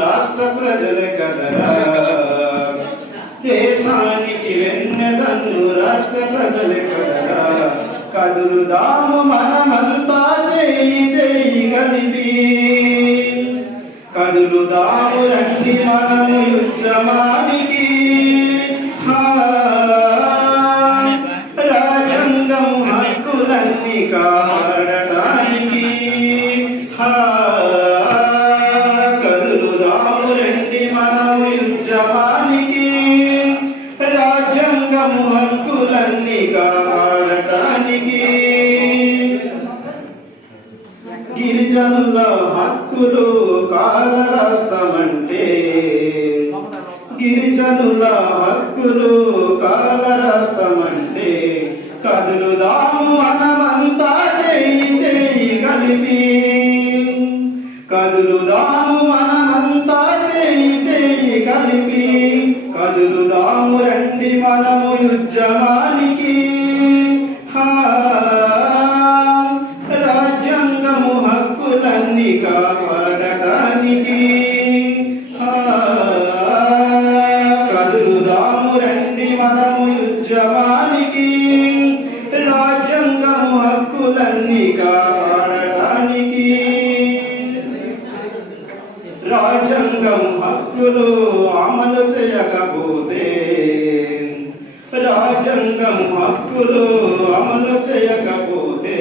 రాష్ట్ర ప్రజల కదరా దేశానికి వెన్నెదన్ను రాష్ట్ర ప్రజల కదరా కదులుదాము మనమంతా చేయి చేయి కలిపి కదులుదాము రండి మనము ఉద్యమానికి రాజ్యాంగం హక్కులన్నీ కాపాడటానికి కదులుదాము రండి మనము ఉద్యమానికి రాజ్యాంగము హక్కులన్నీ కాపాడటానికి గిరిజనుల హక్కులు కాలరాస్తామంటే గిరిజనుల హక్కులు కాలరాస్తామంటే కదులుదాము మనమంతా చేయి చేయి కలిపి కదులుదాము మనమంతా చేయి చేయి కలిపి కదులుదాము రండి మనము ఉద్యమానికి రాజ్యాంగము హక్కులన్నీ కాపాడటానికి కదులుదాము రండి మనము ఉద్యమానికి రాజ్యాంగము హక్కులన్నీ కాపాడటానికి రాజ్యాంగం హక్కులు అమలు చేయకపోతే రాజ్యాంగం హక్కులు అమలు చేయకపోతే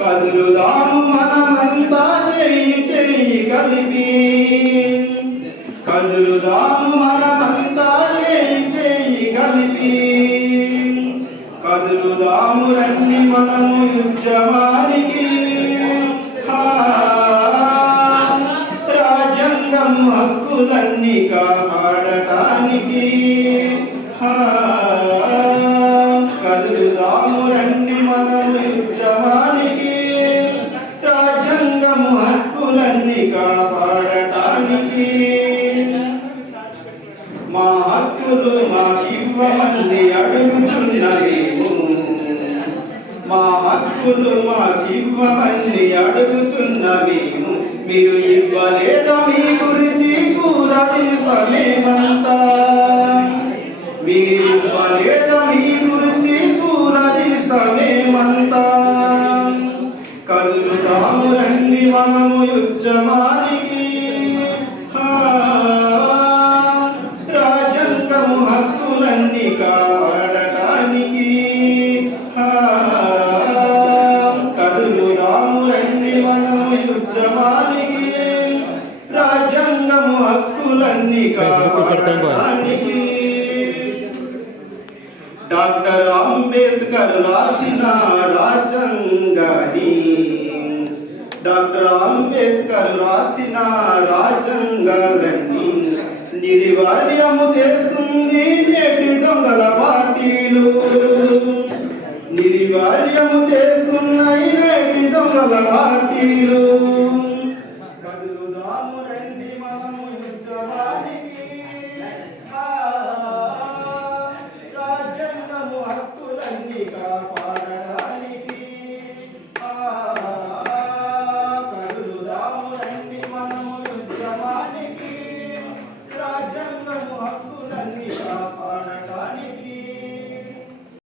కదులుదాము మనమంతా చేయి చేయి కలిపి కదులుదాము మనమంతా చేయి చేయి కలిపి కదులుదాము రండి మనము ఉద్యమానికి రాజ్యాంగం హక్కులన్నీ కాపాడటానికి కదులుదాము రండి మనము ఉద్యమానికి రాజ్యాంగము హక్కులన్నీ కాపాడటానికి మా హక్కులు మాకివ్వమని అడుగుతున్న మేము మా హక్కులు మాకివ్వమని అడుగుతున్న మేము మీరు ఇవ్వలేదా మీ గురించి కూరదీస్తామేమంతా మీరు ఇవ్వలేదా మీ గురించి కూరదీస్తామేమంతా కదులుదాము రండి మనము ఉద్యమానికి రాజ్యాంగము హక్కులన్నీ కాపాడటానికి కదులుదాము రండి మనము ఉద్యమానికి రాజ్యాంగము హక్కులన్నీ కాపాడటానికి డాక్టర్ అంబేద్కర్ రాసిన రాజ్యాంగాన్ని డాక్టర్ అంబేద్కర్ రాసిన రాజ్యాంగాలన్నీ నిర్వార్యము చేస్తుంది నేటి దొంగల పార్టీలు నిర్వార్యము చేస్తున్నాయి నేటి దొంగల పార్టీలు